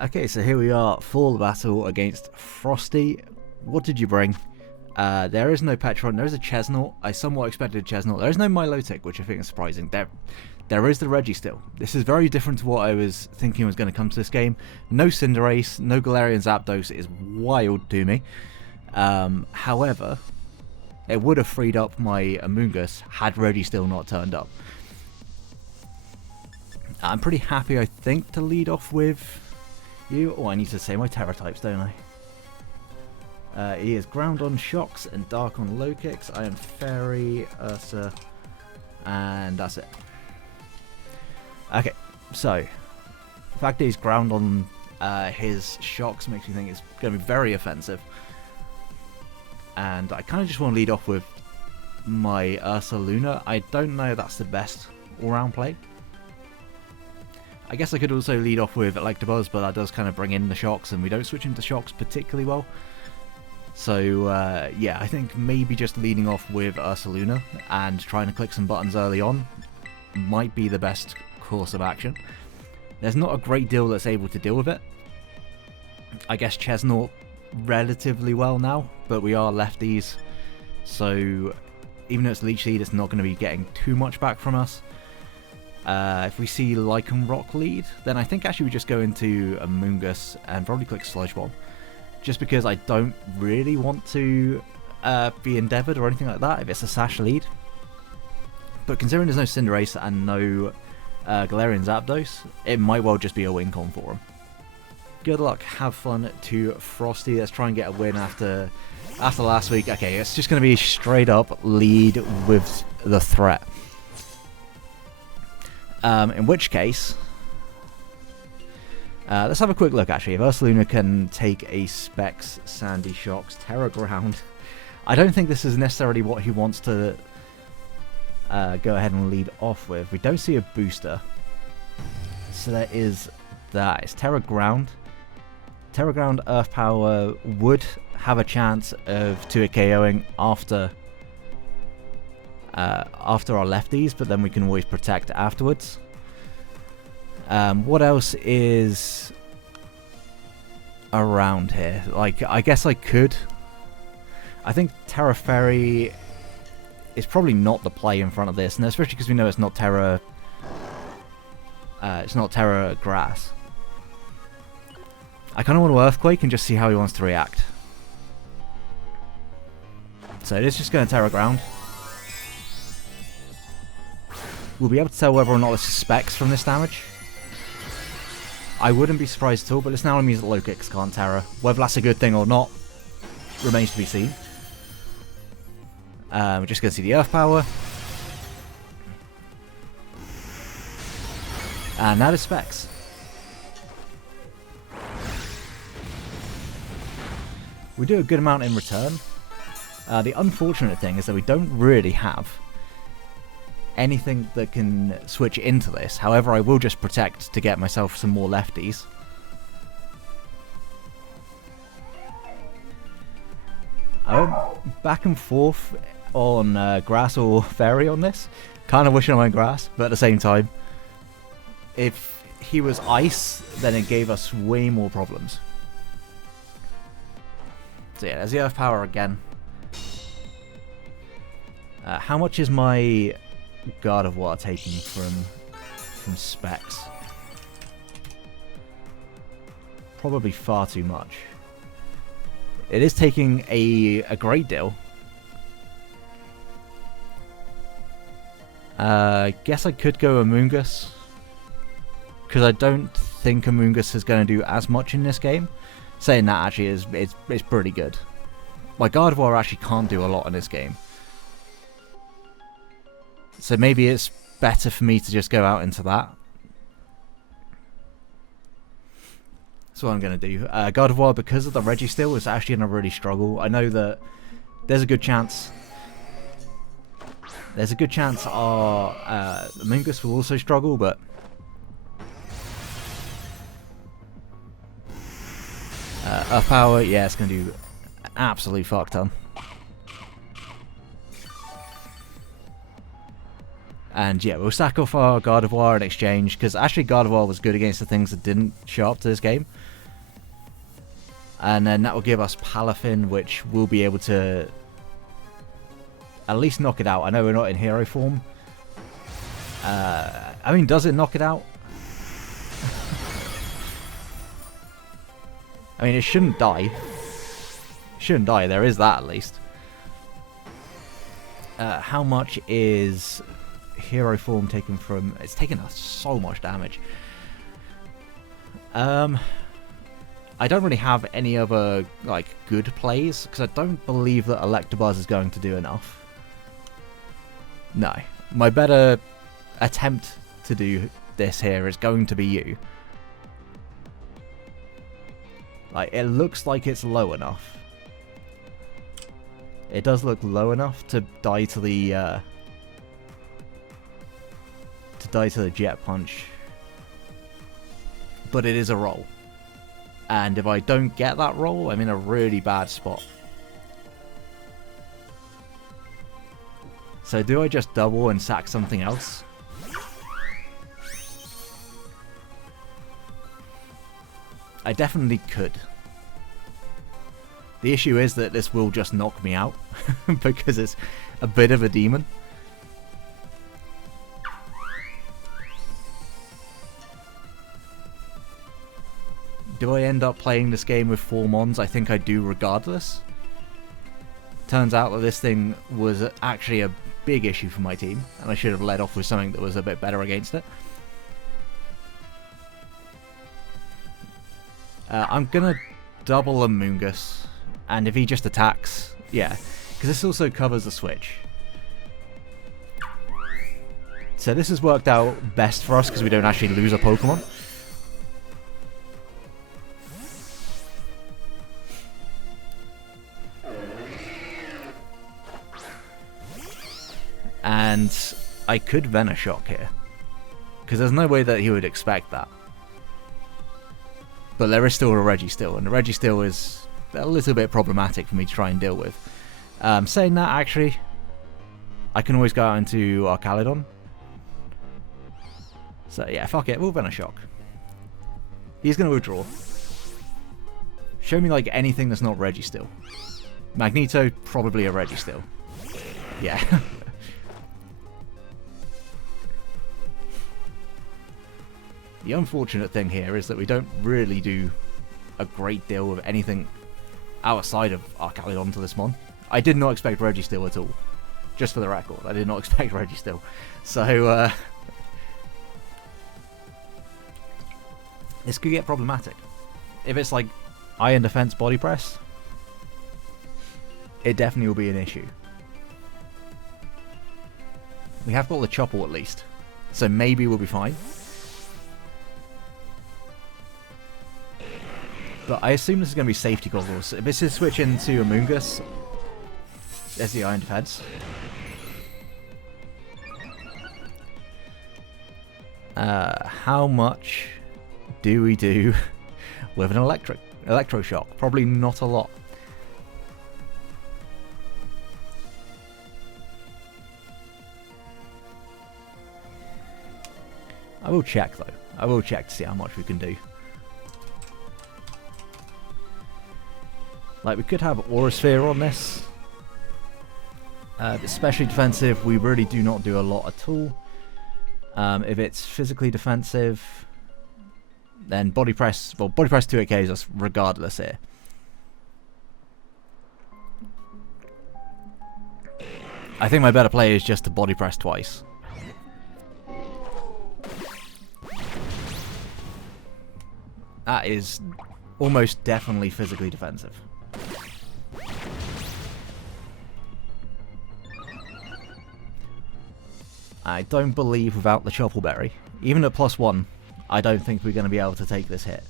Okay, so here we are for the battle against Frosty. What did you bring? There is no Petron, there is a 𝙃𝘆𝑗𝘉. I somewhat expected a 𝙃𝘆𝑗𝘉. There is no Milotic, which I think is surprising. There is the Registeel. This is very different to what I was thinking was going to come to this game. No Cinderace, no 𝙃𝘼𝙁𝙉𝙁 is wild to me. However, it would have freed up my Amoonguss had Registeel not turned up. I'm pretty happy, I think, to lead off with you. Oh, I need to say my Terra types, don't I? He is Ground on Shocks and Dark on Low Kicks. I am Fairy, Ursa, and that's it. Okay, so the fact that he's Ground on his Shocks makes me think it's going to be very offensive. And I kind of just want to lead off with my Ursa Luna. I don't know if that's the best all-round play. I guess I could also lead off with 𝙃𝘼𝙁𝙁𝑉𝑢𝑠, but that does kind of bring in the Shocks, and we don't switch into Shocks particularly well. So, yeah, I think maybe just leading off with Ursa Luna and trying to click some buttons early on might be the best course of action. There's not a great deal that's able to deal with it. I guess 𝙃𝘆𝑗𝘉 relatively well now, but we are lefties, so even though it's Leech Seed, it's not going to be getting too much back from us. If we see Lycanroc lead, then I think actually we just go into Amoonguss and probably click Sludge Bomb. Just because I don't really want to be Endeavoured or anything like that if it's a Sash lead. But considering there's no Cinderace and no 𝙃𝘼𝙁𝙁𝑉𝑢𝑠, it might well just be a win con for him. Good luck, have fun to Frosty. Let's try and get a win after last week. Okay, it's just going to be straight up lead with the threat. In which case, let's have a quick look actually. If Ursa Luna can take a Specs, Sandy Shocks, Terra Ground, I don't think this is necessarily what he wants to go ahead and lead off with. We don't see a booster, so there is that. It's Terra Ground. Terra Ground Earth Power would have a chance of 2-hit KOing after our lefties, but then we can always protect afterwards. What else is around here? Like, I guess I could. I think Terra Fairy is probably not the play in front of this, and especially because we know it's not Terra. It's not Terra Grass. I kind of want to Earthquake and just see how he wants to react. So it is just going to Terra Ground. We'll be able to tell whether or not this is Specs from this damage. I wouldn't be surprised at all, but this now means that Low Kicks can't Terra. Whether that's a good thing or not remains to be seen. We're just going to see the Earth Power. And that is Specs. We do a good amount in return. The unfortunate thing is that we don't really have anything that can switch into this. However, I will just protect to get myself some more lefties. Back and forth on Grass or Fairy on this. Kind of wishing I went Grass, but at the same time, if he was Ice, then it gave us way more problems. So yeah, there's the Earth Power again. How much is my Guard of Water taking from Specs? Probably far too much. It is taking a great deal. Guess I could go Amoonguss, because I don't think Amoonguss is going to do as much in this game. Saying that actually it's pretty good. My Guard of Water actually can't do a lot in this game. So maybe it's better for me to just go out into that. That's what I'm going to do. God of War, because of the Registeel, is actually going to really struggle. I know that there's a good chance. There's a good chance our Amoonguss will also struggle, but Earth Power, yeah, it's going to do an absolute fuck ton. And yeah, we'll sack off our 𝙃𝘼𝙁𝙁 in exchange, because actually 𝙃𝘼𝙁 was good against the things that didn't show up to this game. And then that will give us palafin, which we'll be able to at least knock it out. I know we're not in hero form. I mean, does it knock it out? I mean, it shouldn't die. It shouldn't die, there is that at least. How much is hero form taken from... It's taken us so much damage. I don't really have any other, like, good plays, because I don't believe that Electabuzz is going to do enough. No. My better attempt to do this here is going to be you. Like, it looks like it's low enough. It does look low enough to die to the, Jet Punch. But it is a roll. And if I don't get that roll, I'm in a really bad spot. So do I just double and sack something else? I definitely could. The issue is that this will just knock me out because it's a bit of a demon. Do I end up playing this game with 4 mons? I think I do regardless. Turns out that this thing was actually a big issue for my team, and I should have led off with something that was a bit better against it. I'm gonna double a Moongus, and if he just attacks, yeah, because this also covers the switch. So this has worked out best for us because we don't actually lose a Pokemon. And I could Venoshock here, because there's no way that he would expect that. But there is still a Registeel, and the Registeel is a little bit problematic for me to try and deal with. Saying that, actually, I can always go out into 𝙃𝘼𝙁𝙁. So yeah, fuck it, we'll Venoshock. He's going to withdraw. Show me like anything that's not Registeel. Magneto, probably a Registeel. Yeah. The unfortunate thing here is that we don't really do a great deal of anything outside of 𝙃𝘼𝙁𝙁 to this mon. I did not expect Registeel at all. Just for the record, I did not expect Registeel. So, this could get problematic. If it's like Iron Defense Body Press, it definitely will be an issue. We have got the Chopple at least, so maybe we'll be fine. But I assume this is going to be safety goggles. If this is switch into a Moongus, there's the Iron Defense. How much do we do with an Electroshock? Probably not a lot. I will check though. I will check to see how much we can do. Like, we could have Aura Sphere on this. Especially defensive, we really do not do a lot at all. If it's physically defensive, then Body Press, well, Body Press 2 8Ks us regardless here. I think my better play is just to Body Press twice. That is almost definitely physically defensive. I don't believe without the Chopple Berry, even at +1, I don't think we're going to be able to take this hit.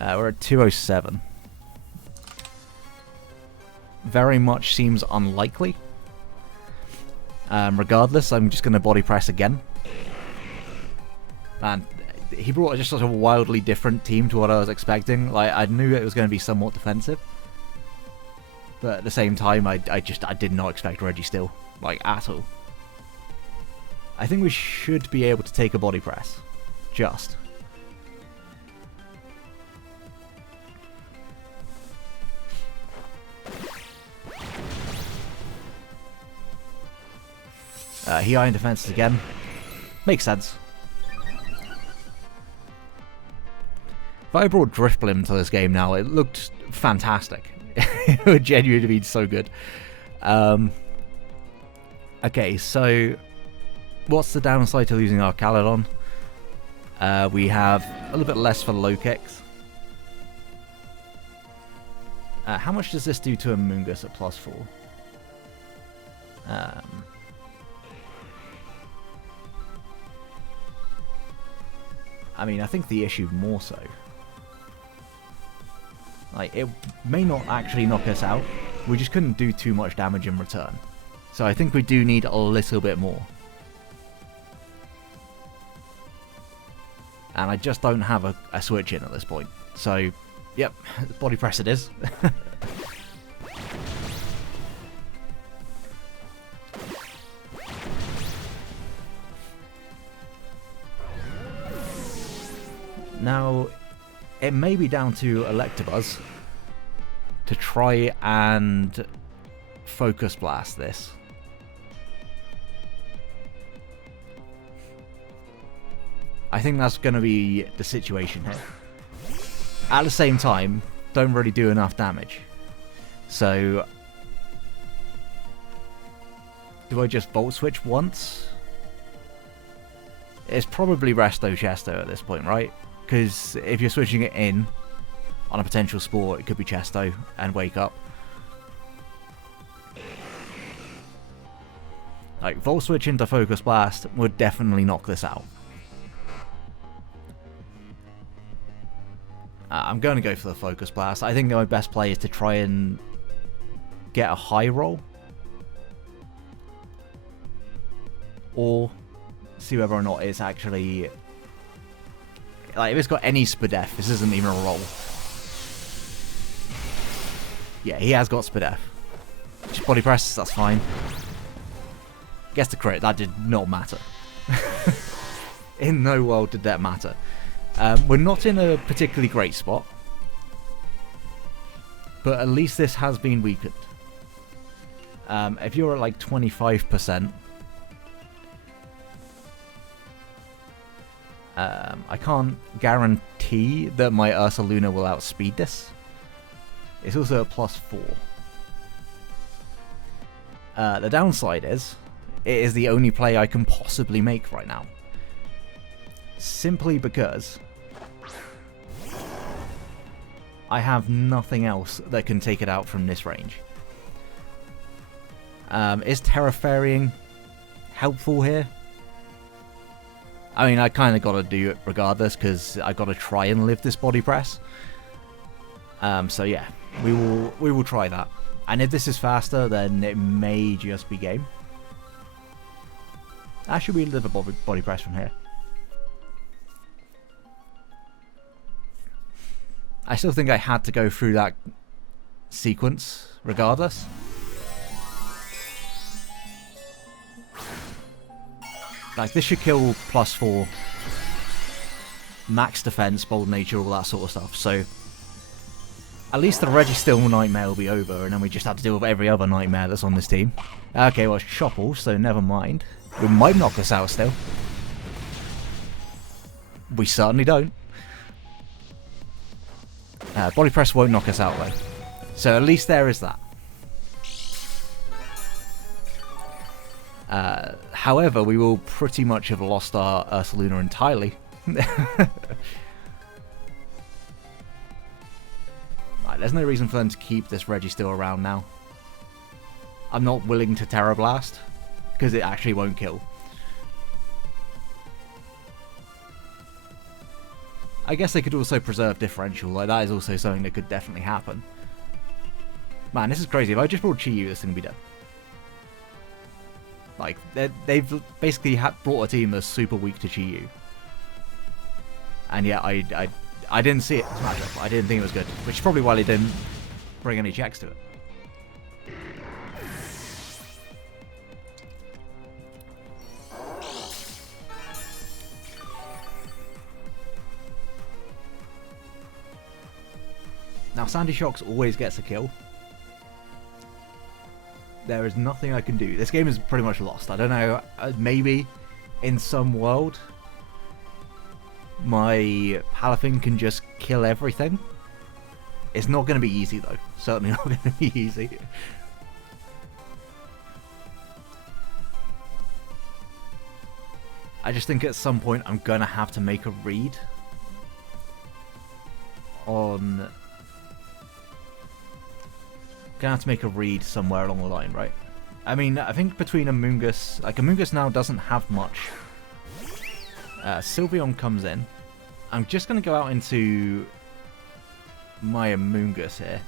We're at 207. Very much seems unlikely. Regardless, I'm just going to Body Press again. And he brought just such a wildly different team to what I was expecting. Like, I knew it was going to be somewhat defensive. But at the same time, I did not expect Registeel, like, at all. I think we should be able to take a body press. Just. He iron defenses again. Makes sense. If I brought Drifblim to this game now, it looked fantastic. It would genuinely be so good. Okay, so what's the downside to losing our Caledon? We have a little bit less for low kicks. How much does this do to a Mungus at +4? I mean, I think the issue more so. Like, it may not actually knock us out. We just couldn't do too much damage in return. So I think we do need a little bit more. And I just don't have a switch in at this point. So, yep, body press it is. Now, it may be down to 𝙋𝘼𝙇𝘼𝙁𝙄𝙉 to try and focus blast this. I think that's going to be the situation here. At the same time, don't really do enough damage. So, do I just Volt Switch once? It's probably Resto Chesto at this point, right? Because if you're switching it in on a potential sport, it could be Chesto and Wake Up. Like, Volt Switch into Focus Blast would definitely knock this out. I'm going to go for the Focus Blast. I think my best play is to try and get a high roll. Or see whether or not it's actually... Like, if it's got any Spadef, this isn't even a roll. Yeah, he has got Spadef. Just body press, that's fine. Gets the crit, that did not matter. In no world did that matter. We're not in a particularly great spot. But at least this has been weakened. If you're at like 25%... I can't guarantee that my Ursaluna will outspeed this. It's also a +4. The downside is, it is the only play I can possibly make right now. Simply because I have nothing else that can take it out from this range. Is Terra Ferrying helpful here? I mean, I kind of got to do it regardless, because I got to try and live this body press. So yeah, we will try that. And if this is faster, then it may just be game. Actually, we live a body press from here. I still think I had to go through that sequence regardless. Like, this should kill +4, max defense, bold nature, all that sort of stuff. So, at least the Registeel nightmare will be over, and then we just have to deal with every other nightmare that's on this team. Okay, well, it's Chople, so never mind. We might knock us out still. We certainly don't. Body press won't knock us out, though. So, at least there is that. However, we will pretty much have lost our Ursaluna entirely. Right, there's no reason for them to keep this Registeel around now. I'm not willing to Terra Blast, because it actually won't kill. I guess they could also preserve differential, like that is also something that could definitely happen. Man, this is crazy. If I just brought Chi-Yu, this thing would be dead. Like, they've basically brought a team that's super weak to Chi-Yu. And yeah, I didn't see it as matchup. I didn't think it was good. Which is probably why they didn't bring any checks to it. Now, Sandy Shocks always gets a kill. There is nothing I can do. This game is pretty much lost. I don't know, maybe in some world my palafin can just kill everything. It's not going to be easy though. Certainly not going to be easy. I just think at some point I'm going to have to make a read on... Gonna have to make a read somewhere along the line, right? I mean, I think between Amoonguss... Like, Amoonguss now doesn't have much. Sylveon comes in. I'm just gonna go out into my Amoonguss here.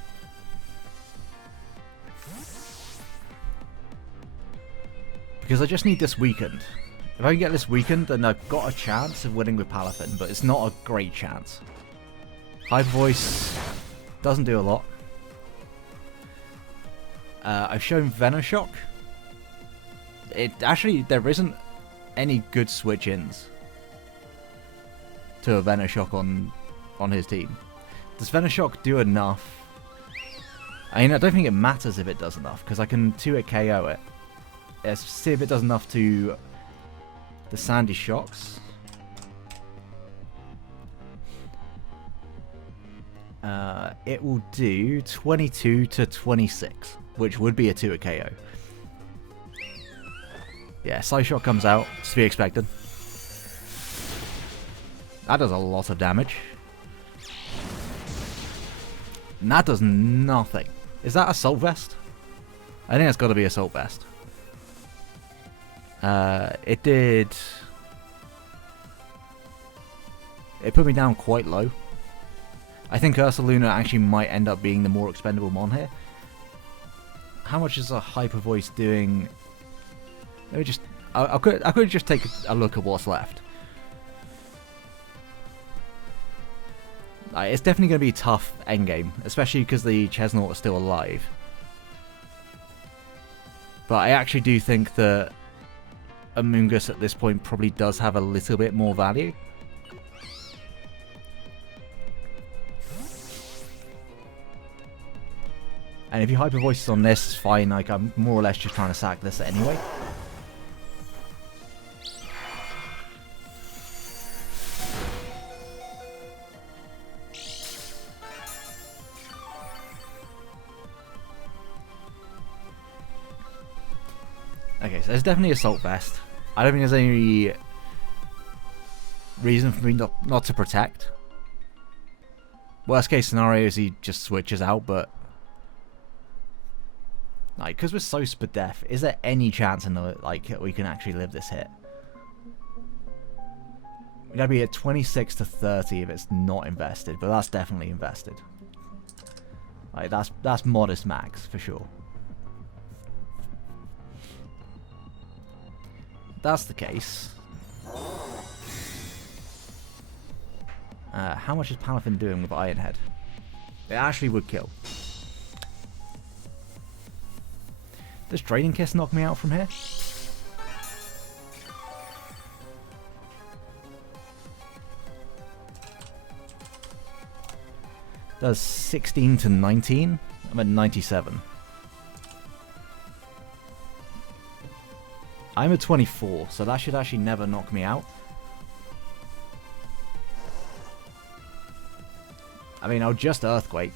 Because I just need this weakened. If I can get this weakened, then I've got a chance of winning with Palafin, but it's not a great chance. Hyper Voice doesn't do a lot. I've shown Venoshock. Actually, there isn't any good switch-ins to a Venoshock on his team. Does Venoshock do enough? I mean, I don't think it matters if it does enough, because I can 2-hit KO it. Let's see if it does enough to the Sandy Shocks. It will do 22 to 26, which would be a 2-hit KO. Yeah, Psyshock comes out, it's to be expected. That does a lot of damage. And that does nothing. Is that Assault Vest? I think that's got to be Assault Vest. It did... It put me down quite low. I think Ursaluna actually might end up being the more expendable mon here. How much is a Hyper Voice doing? Let me just... I could just take a look at what's left. It's definitely going to be a tough endgame, especially because the Chesnaught is still alive. But I actually do think that Amoonguss at this point probably does have a little bit more value. And if you Hyper Voices on this, it's fine. Like, I'm more or less just trying to sack this anyway. Okay, so there's definitely Assault Vest. I don't think there's any reason for me not to protect. Worst case scenario is he just switches out, but... Like, because we're so Spadef, is there any chance in the, like, we can actually live this hit? We'd have to be at 26 to 30 if it's not invested, but that's definitely invested. Like, that's modest max, for sure. If that's the case. How much is Palafin doing with Iron Head? It actually would kill. Does Draining Kiss knock me out from here? Does 16 to 19? I'm at 97. I'm at 24, so that should actually never knock me out. I mean, I'll just Earthquake.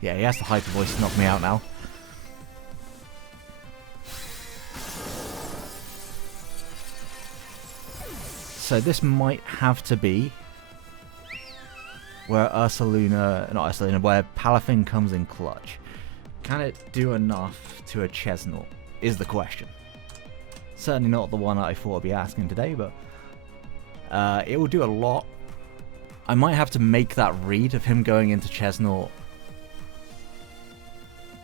Yeah, he has the Hyper Voice to knock me out now. So this might have to be where where Palafin comes in clutch. Can it do enough to a Chesnaught, is the question. Certainly not the one I thought I'd be asking today, but it will do a lot. I might have to make that read of him going into Chesnaught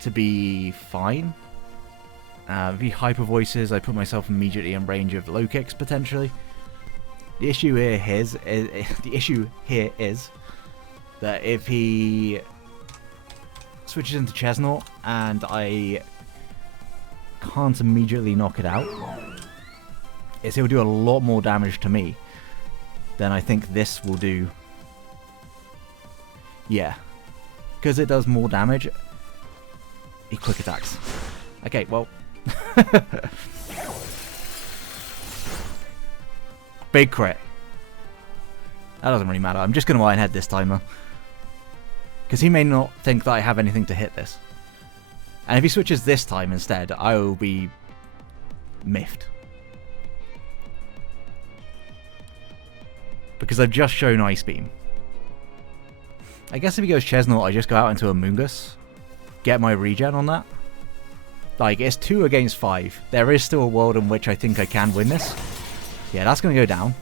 to be fine. If he Hyper Voices, I put myself immediately in range of low kicks potentially. The issue here is that if he switches into Chesnaught and I can't immediately knock it out, it will do a lot more damage to me than I think this will do Yeah. Because it does more damage. He quick attacks. Okay, well. Big crit. That doesn't really matter. I'm just going to Iron Head this time, though. Because he may not think that I have anything to hit this. And if he switches this time instead, I will be miffed. Because I've just shown Ice Beam. I guess if he goes Chesnaught, I just go out into a Mungus. Get my regen on that. Like, it's 2 against 5. There is still a world in which I think I can win this. Yeah, that's going to go down.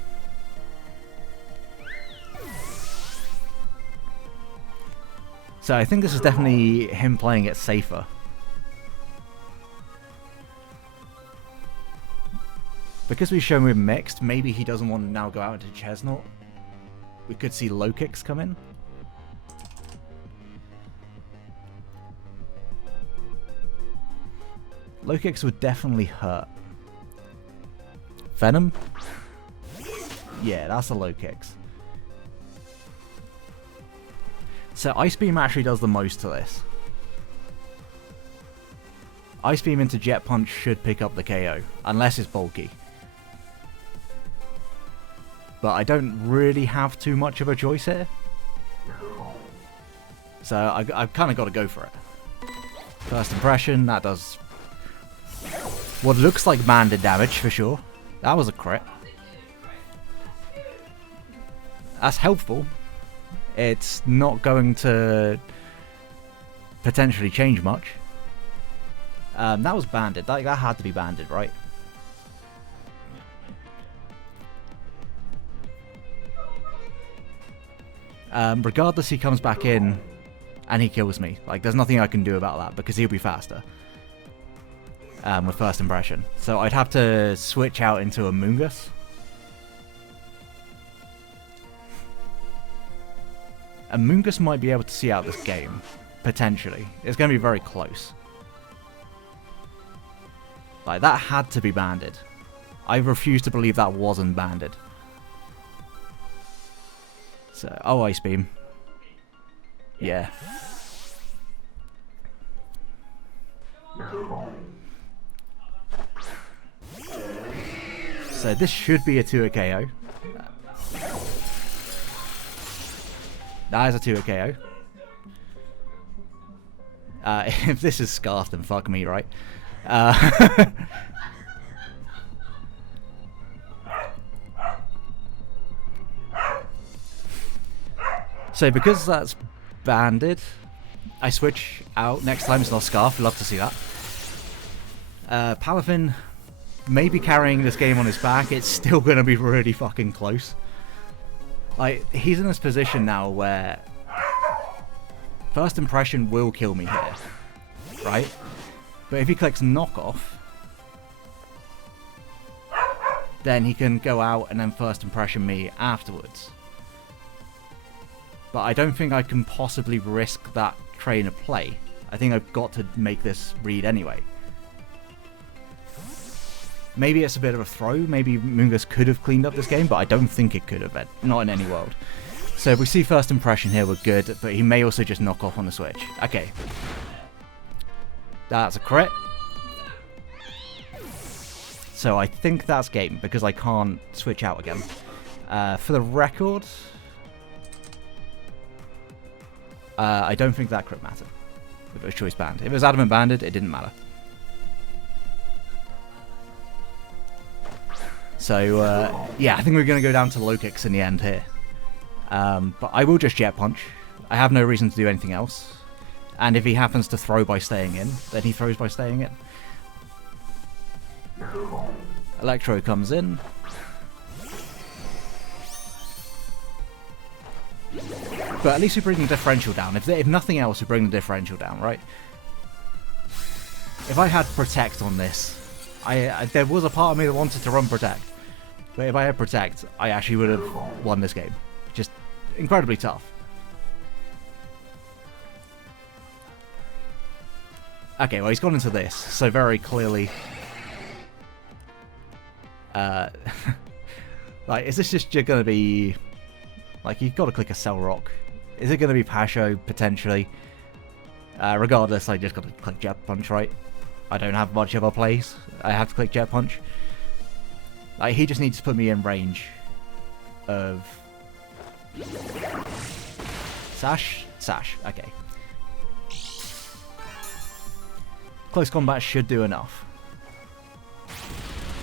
So I think this is definitely him playing it safer. Because we've shown we're mixed, maybe he doesn't want to now go out into Chesnaught. We could see low kicks come in. Low kicks would definitely hurt. Venom? Yeah, that's a low kicks. So Ice Beam actually does the most to this. Ice Beam into Jet Punch should pick up the KO, unless it's bulky. But I don't really have too much of a choice here. So I've kind of got to go for it. First impression, that does what looks like banded damage for sure. That was a crit. That's helpful. It's not going to potentially change much. That was banded. That had to be banded, right? Regardless, he comes back in and he kills me. Like, there's nothing I can do about that because he'll be faster with first impression. So I'd have to switch out into a Mungus. A Mungus might be able to see out this game, potentially. It's going to be very close. Like, that had to be banded. I refuse to believe that wasn't banded. So, oh, Ice Beam. Yeah. So this should be a 2 KO. That is a 2 KO. If this is Scarf, then fuck me, right? So because that's banded, I switch out next time it's not Scarf. Love to see that. Palafin may be carrying this game on his back. It's still going to be really fucking close. Like, he's in this position now where first impression will kill me here, right? But if he clicks knockoff, then he can go out and then first impression me afterwards. But I don't think I can possibly risk that train of play. I think I've got to make this read anyway. Maybe it's a bit of a throw. Maybe Mungus could have cleaned up this game, but I don't think it could have. Not in any world. So if we see first impression here, we're good. But he may also just knock off on the switch. Okay. That's a crit. So I think that's game, because I can't switch out again. For the record, I don't think that crit mattered. If it was choice banned. If it was adamant banded, it didn't matter. So, yeah, I think we're going to go down to low kicks in the end here. But I will just Jet Punch. I have no reason to do anything else. And if he happens to throw by staying in, then he throws by staying in. Electro comes in. But at least we bring the differential down. If nothing else, we bring the differential down, right? If I had Protect on this, there was a part of me that wanted to run Protect. But if I had Protect, I actually would have won this game. Just incredibly tough. Okay, well, he's gone into this, so very clearly... like, is this just going to be... Like, you've got to click a Cell Rock. Is it going to be Pasho? Potentially. Regardless, I just got to click Jet Punch, right? I don't have much other plays. I have to click Jet Punch. Like, he just needs to put me in range of... Sash? Sash, okay. Close combat should do enough.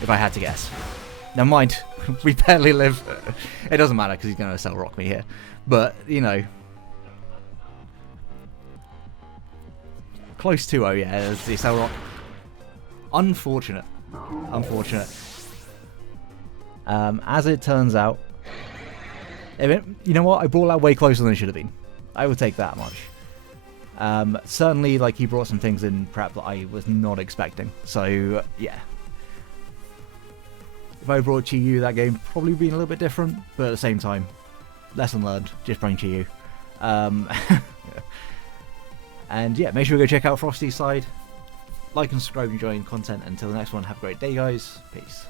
If I had to guess. Never mind. We barely live. It doesn't matter because he's going to Cell Rock me here. But, you know. Close 2-0, yeah. The Cell Rock. Unfortunate. Unfortunate. As it turns out. You know what? I brought that way closer than it should have been. I would take that much. Certainly, like, he brought some things in prep that I was not expecting. So, yeah. If I brought 𝙋𝘼, that game probably been a little bit different, but at the same time, lesson learned, just bring 𝙋𝘼. And yeah, make sure you go check out Frosty's side. Like and subscribe if you're enjoying content. Until the next one, have a great day, guys. Peace.